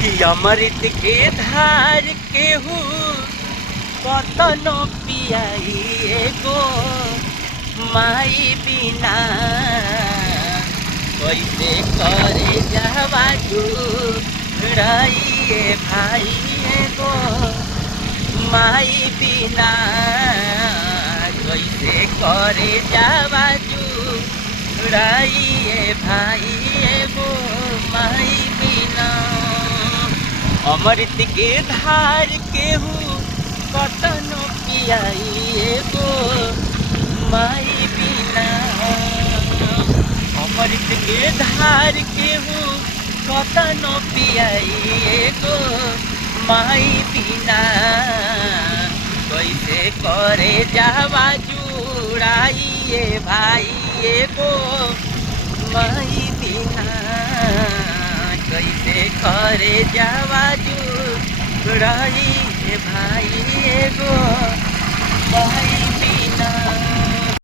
कि अमृत के धार केहू कतनो पियाई गो माई बिना कैसे करे जावा जुड़ाइए भाई गो माई बिना कैसे करे जावा जुड़ाइए भाई गो माई बिना अमृत के धार केहू कतनो पियाई गो माई बिना अमृत के धार केहू कतनो पियाई गो माई बिना कैसे करे जावा जुड़ाइए भाई गो माई बिना कैसे करे जावा जुड़ाई